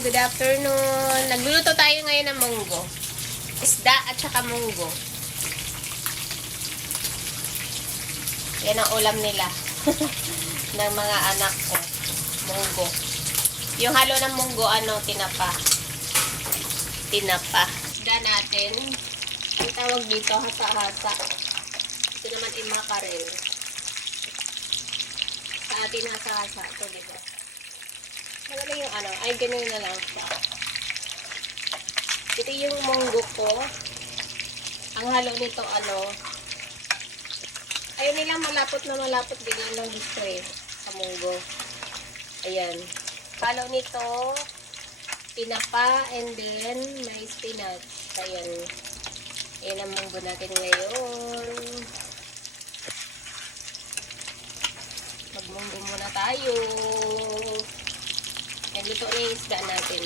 Good afternoon. Nagluluto tayo ngayon ng munggo. Isda at saka munggo. Yan ang ulam nila. ng mga anak ko. Munggo. Yung halo ng munggo, tinapa. Tinapa. Isda natin. Ang tawag dito, hasa-hasa. Ito naman ay makarel. Sa atin hasa-hasa. Ito, diba? Ano yung ay ganun na lang siya. Ito yung munggo ko. Ang halo nito, ayaw nilang malapot na malapot. Ganyan lang gusto sa munggo. Ayan. Halo nito, tinapa, and then may spinach. Ayan. Ayan ang munggo natin ngayon. Magmunggo muna tayo. Ayan, luto na yung isda natin.